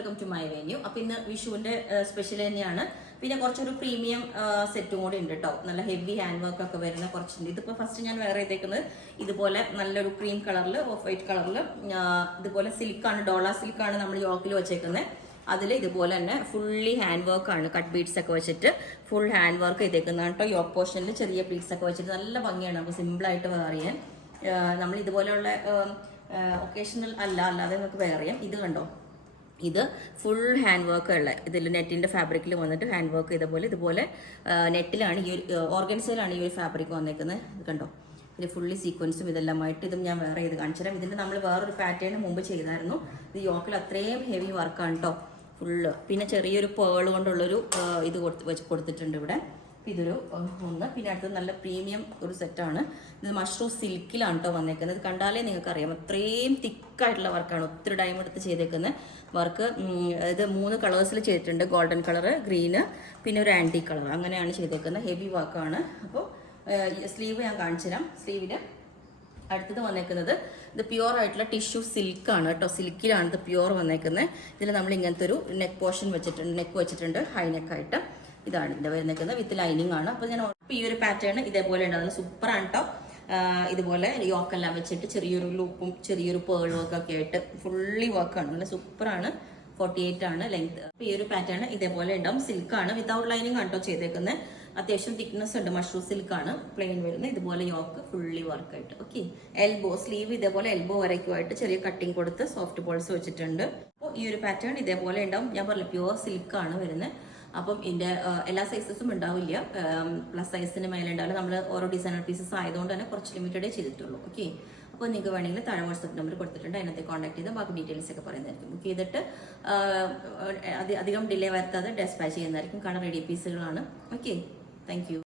Welcome to my venue. അപ്പൊ ഇന്ന് വിഷുവിന്റെ special തന്നെയാണ്. പിന്നെ കുറച്ചൊരു പ്രീമിയം സെറ്റും കൂടി ഉണ്ട് കേട്ടോ. നല്ല ഹെവി ഹാൻഡ് വർക്ക് ഒക്കെ വരുന്ന കുറച്ചുണ്ട്. ഇതിപ്പോ ഫസ്റ്റ് ഞാൻ വേറെ ചെയ്തേക്കുന്നത് ഇതുപോലെ നല്ലൊരു ക്രീം കളറിൽ, ഓഫ് വൈറ്റ് കളറിൽ, ഇതുപോലെ സിൽക്കാണ്, ഡോള സിൽക്കാണ് നമ്മൾ യോക്കിൽ വെച്ചേക്കുന്നത്. അതിൽ ഇതുപോലെ തന്നെ ഫുള്ളി ഹാൻഡ് വർക്ക് ആണ്, കട്ട് ബീഡ്സ് ഒക്കെ വെച്ചിട്ട് ഫുൾ ഹാൻഡ് വർക്ക് ചെയ്തേക്കുന്നതാണ് കേട്ടോ. യോക്ക് പോർഷനിൽ ചെറിയ പ്ലീറ്റ്സ് ഒക്കെ വെച്ചിട്ട് നല്ല ഭംഗിയാണ് നമുക്ക് സിമ്പിളായിട്ട് വെയർ ചെയ്യാൻ. നമ്മൾ ഇതുപോലെയുള്ള ഒക്കേഷണൽ അല്ലാതെ നമുക്ക് വെയർ ചെയ്യാം. ഇത് കണ്ടോ, ഇത് ഫുൾ ഹാൻഡ് വർക്ക് ഉള്ള, ഇതിൽ നെറ്റിന്റെ ഫാബ്രിക്കിൽ വന്നിട്ട് ഹാൻഡ് വർക്ക് ചെയ്ത പോലെ ഇതുപോലെ നെറ്റിലാണ് ഈ ഒരു ഓർഗൻസയിലാണ് ഈ ഒരു ഫാബ്രിക് വന്നേക്കുന്നത്. ഇത് കണ്ടോ, ഇത് ഫുള്ളി സീക്വൻസും ഇതെല്ലാമായിട്ട് ഇതും ഞാൻ വേറെ ചെയ്ത് കാണിച്ചു തരാം. ഇതിന്റെ നമ്മൾ വേറൊരു പാറ്റേൺ മുമ്പ് ചെയ്തായിരുന്നു. ഇത് യോക്കിൽ അത്രയും ഹെവി വർക്കാണ് കേട്ടോ ഫുള്ള്. പിന്നെ ചെറിയൊരു പേൾ കൊണ്ടുള്ളൊരു ഇത് കൊടുത്തിട്ടുണ്ട് ഇവിടെ. ഇതൊരു ഒന്ന്. പിന്നെ അടുത്തത് നല്ല പ്രീമിയം ഒരു സെറ്റാണ്. ഇത് മഷ്റൂം സിൽക്കിലാണ് കേട്ടോ വന്നേക്കുന്നത്. ഇത് കണ്ടാലേ നിങ്ങൾക്ക് അറിയാം അത്രയും തിക്കായിട്ടുള്ള വർക്കാണ്. ഒത്തിരി ടൈം എടുത്ത് ചെയ്തേക്കുന്ന വർക്ക്. ഇത് 3 കളേഴ്സിൽ ചെയ്തിട്ടുണ്ട്. ഗോൾഡൻ കളറ്, ഗ്രീന്, പിന്നെ ഒരു ആൻറ്റി കളർ, അങ്ങനെയാണ് ചെയ്തേക്കുന്നത്. ഹെവി വർക്കാണ്. അപ്പോൾ സ്ലീവ് ഞാൻ കാണിച്ചു തരാം. സ്ലീവിൽ അടുത്തത് വന്നേക്കുന്നത് ഇത് പ്യുവർ ആയിട്ടുള്ള ടിഷ്യൂ സിൽക്കാണ് കേട്ടോ. സിൽക്കിലാണ് ഇത് പ്യുവർ വന്നേക്കുന്നത്. ഇതിൽ നമ്മൾ ഇങ്ങനത്തെ ഒരു നെക്ക് പോർഷൻ വെച്ചിട്ടുണ്ട്, നെക്ക് വെച്ചിട്ടുണ്ട് ഹൈ നെക്കായിട്ട്. ഇതാണ് ഇതിൻ്റെ വരുന്നത്. വിത്ത് ലൈനിങ് ആണ്. അപ്പോൾ ഞാൻ ഈ ഒരു പാറ്റേൺ ഇതേപോലെ ഉണ്ടാകുന്നത് സൂപ്പറാണ് കേട്ടോ. ഇതുപോലെ യോക്കെല്ലാം വെച്ചിട്ട് ചെറിയൊരു ലൂപ്പും ചെറിയൊരു പേൾ വർക്കൊക്കെ ആയിട്ട് ഫുള്ളി വർക്കാണ്. നല്ല സൂപ്പറാണ്. 48 ആണ് ലെങ്ത്. അപ്പോൾ ഈ ഒരു പാറ്റേൺ ഇതേപോലെ ഉണ്ടാവും. സിൽക്കാണ്, വിത്തൗട്ട് ലൈനിങ് ആണ് കേട്ടോ ചെയ്തേക്കുന്നത്. അത്യാവശ്യം തിക്നെസ് ഉണ്ട്. മഷ്റൂം സിൽക്കാണ് പ്ലെയിൻ വരുന്നത്. ഇതുപോലെ യോക്ക് ഫുള്ളി വർക്കായിട്ട്. ഓക്കെ, എൽബോ സ്ലീവ് ഇതേപോലെ എൽബോ വരയ്ക്കുമായിട്ട് ചെറിയ കട്ടിങ് കൊടുത്ത് സോഫ്റ്റ് ബോൾസ് വെച്ചിട്ടുണ്ട്. അപ്പോൾ ഈ ഒരു പാറ്റേൺ ഇതേപോലെ ഉണ്ടാവും. ഞാൻ പറഞ്ഞ പ്യുവർ സിൽക്കാണ് വരുന്നത്. അപ്പം ഇതിൻ്റെ എല്ലാ സൈസസും ഉണ്ടാവില്ല. പ്ലസ് സൈസിന് മേലെ ഉണ്ടാവില്ല. നമ്മൾ ഓരോ ഡിസൈനർ പീസസ് ആയതുകൊണ്ട് തന്നെ കുറച്ച് ലിമിറ്റഡേ ചെയ്തിട്ടുള്ളൂ. ഓക്കെ, അപ്പോൾ നിങ്ങൾക്ക് വേണമെങ്കിൽ താഴെ വാട്സപ്പ് നമ്പർ കൊടുത്തിട്ടുണ്ട്, അതിനകത്ത് കോൺടാക്ട് ചെയ്താൽ ബാക്കി ഡീറ്റെയിൽസ് ഒക്കെ പറയുന്നതായിരിക്കും. ബുക്ക് ചെയ്തിട്ട് അധികം ഡിലേ വരുത്താതെ ഡെസ്പാച്ച് ചെയ്യുന്നതായിരിക്കും. കാരണം റെഡി പീസുകളാണ്. Okay, thank U.